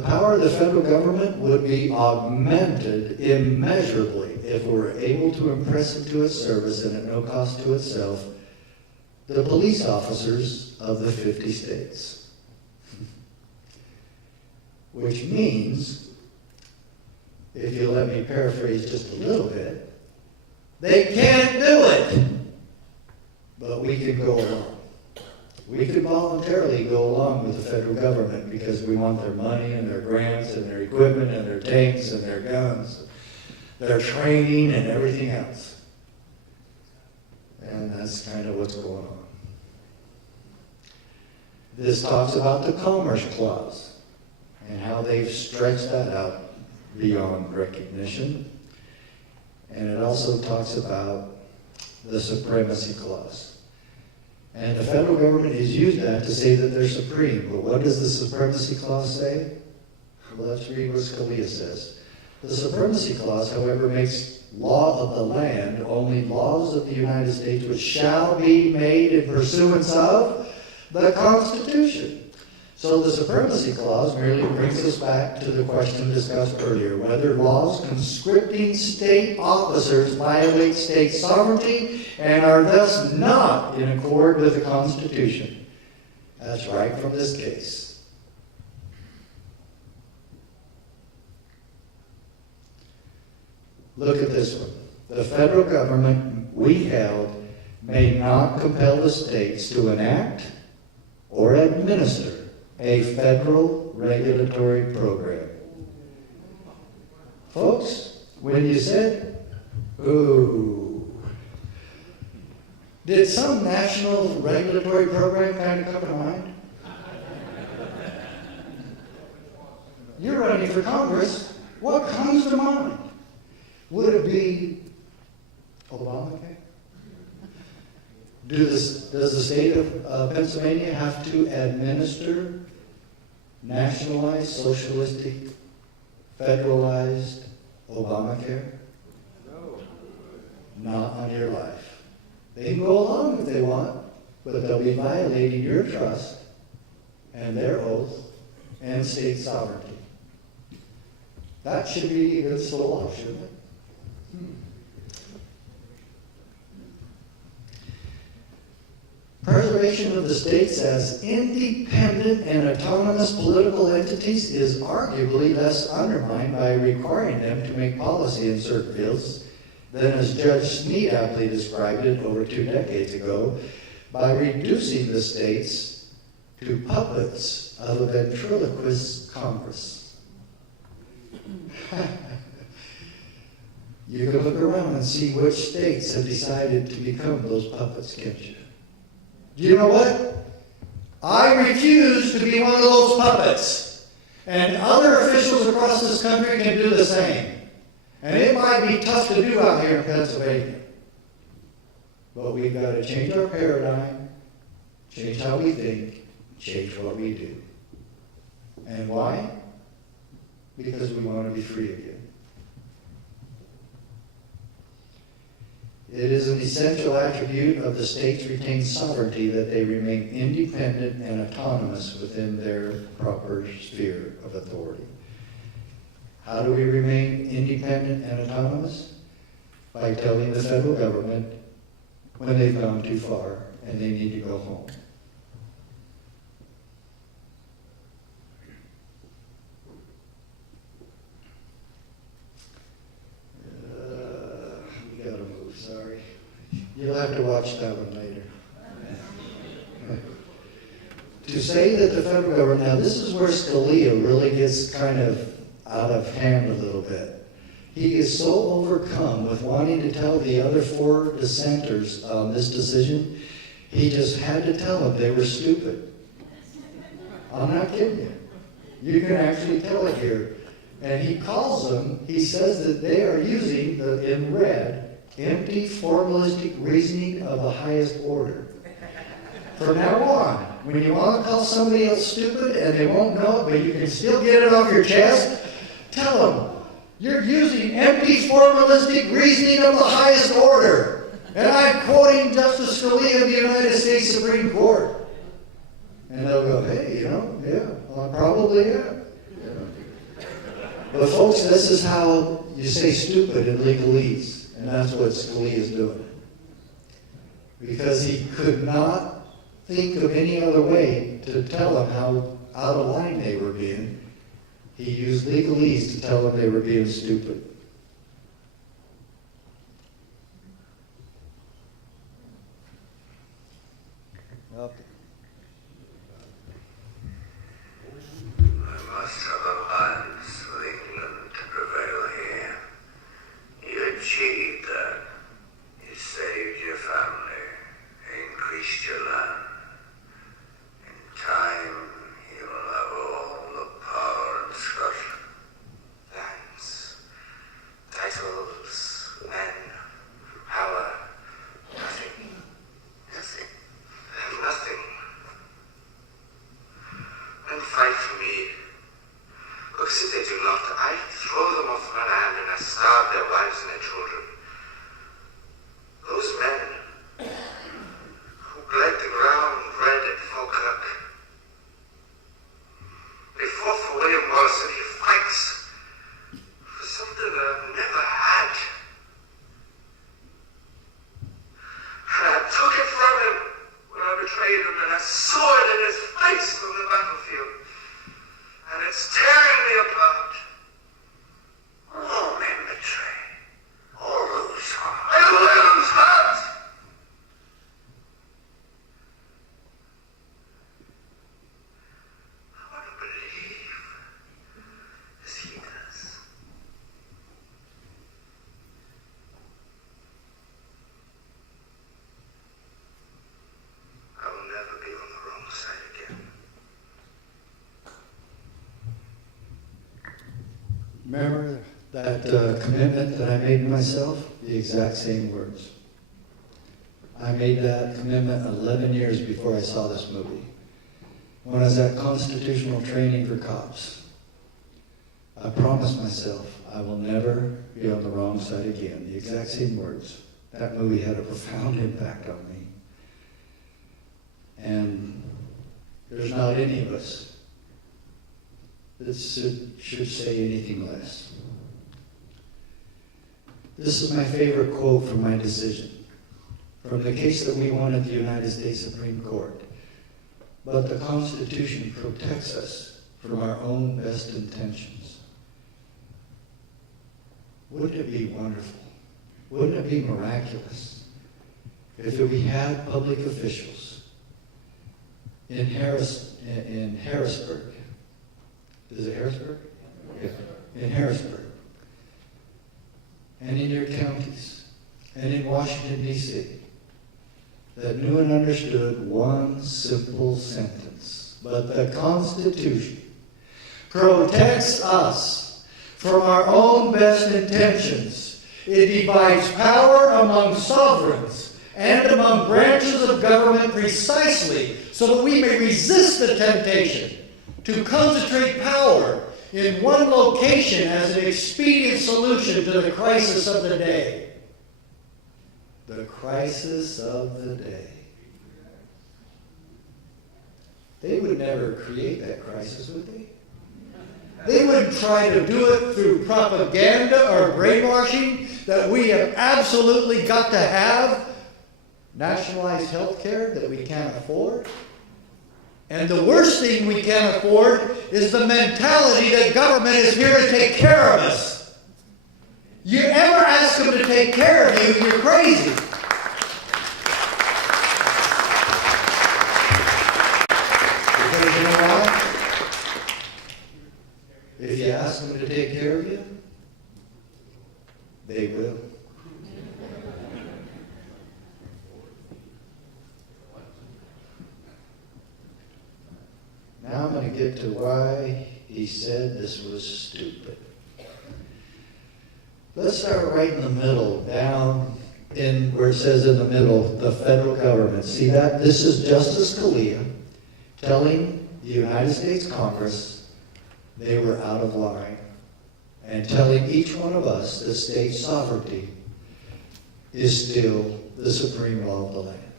The power of the federal government would be augmented immeasurably if we're able to impress into its service and at no cost to itself the police officers of the 50 states. Which means, if you let me paraphrase just a little bit, they can't do it, but we can go along. We could voluntarily go along with the federal government because we want their money and their grants and their equipment and their tanks and their guns, their training and everything else. And that's kind of what's going on. This talks about the Commerce Clause and how they've stretched that out beyond recognition. And it also talks about the Supremacy Clause. And the federal government has used that to say that they're supreme. But what does the Supremacy Clause say? Well, let's read what Scalia says. The Supremacy Clause, however, makes law of the land only laws of the United States which shall be made in pursuance of the Constitution. So the Supremacy Clause merely brings us back to the question discussed earlier, whether laws conscripting state officers violate state sovereignty and are thus not in accord with the Constitution. That's right from this case. Look at this one. The federal government, we held, may not compel the states to enact or administer a federal regulatory program. Folks, when you said, ooh, did some national regulatory program kind of come to mind? You're running for Congress. What comes to mind? Would it be Obamacare? Does the state of Pennsylvania have to administer nationalized, socialistic, federalized Obamacare? No. Not on your life. They can go along if they want, but they'll be violating your trust and their oath and state sovereignty. That should be against the law, shouldn't it? Preservation of the states as independent and autonomous political entities is arguably less undermined by requiring them to make policy in certain fields than, as Judge Snead aptly described it over 2 decades ago, by reducing the states to puppets of a ventriloquist Congress. You can look around and see which states have decided to become those puppets, can't you? You know what? I refuse to be one of those puppets. And other officials across this country can do the same. And it might be tough to do out here in Pennsylvania. But we've got to change our paradigm, change how we think, change what we do. And why? Because we want to be free again. It is an essential attribute of the states' retained sovereignty that they remain independent and autonomous within their proper sphere of authority. How do we remain independent and autonomous? By telling the federal government when they've gone too far and they need to go home. Sorry. You'll have to watch that one later. To say that the federal government, now this is where Scalia really gets kind of out of hand a little bit. He is so overcome with wanting to tell the other 4 dissenters on this decision, he just had to tell them they were stupid. I'm not kidding you. You can actually tell it here. And he calls them, he says that they are using, in red, empty formalistic reasoning of the highest order. From now on, when you want to call somebody else stupid and they won't know it, but you can still get it off your chest, tell them, you're using empty formalistic reasoning of the highest order. And I'm quoting Justice Scalia of the United States Supreme Court. And they'll go, hey, yeah, well, I probably am. But folks, this is how you say stupid in legalese, and that's what Scalia is doing. Because he could not think of any other way to tell them how out of line they were being. He used legalese to tell them they were being stupid. Okay. I must have alliance with England to prevail here. You achieved that. You saved your family, increased your land. In time, you will have all the power in Scotland. Lands, titles, men, power, nothing. Nothing. Nothing. And fight for me. Because if they do not, I throw them off my land and I starve their wives and their children. Those men who bled the ground red at Falkirk, they fought for William Wallace and he fights for something that I've never had. And I took it from him when I betrayed him, and I saw it in his face from the battlefield. And it's tearing me apart. All men betray. All lose heart. I lose heart! I want to believe as he does. I will never be on the wrong side again. Remember that commitment that I made to myself? The exact same words. I made that commitment 11 years before I saw this movie. When I was at constitutional training for cops, I promised myself I will never be on the wrong side again. The exact same words. That movie had a profound impact on me. And there's not any of us that should say anything less. This is my favorite quote from my decision, from the case that we won at the United States Supreme Court. But the Constitution protects us from our own best intentions. Wouldn't it be wonderful? Wouldn't it be miraculous if we had public officials in Harrisburg? Is it Harrisburg? Yeah. In Harrisburg. And in your counties. And in Washington, D.C. that knew and understood one simple sentence. But the Constitution protects us from our own best intentions. It divides power among sovereigns and among branches of government precisely so that we may resist the temptation to concentrate power in one location as an expedient solution to the crisis of the day. The crisis of the day. They would never create that crisis, would they? They wouldn't try to do it through propaganda or brainwashing that we have absolutely got to have nationalized health care that we can't afford. And the worst thing we can't afford is the mentality that government is here to take care of us. You ever ask them to take care of you, you're crazy. Because you know why? If you ask them to take care of you, they will. Now I'm going to get to why he said this was stupid. Let's start right in the middle, down in where it says in the middle, the federal government. See that? This is Justice Scalia telling the United States Congress they were out of line and telling each one of us that state sovereignty is still the supreme law of the land.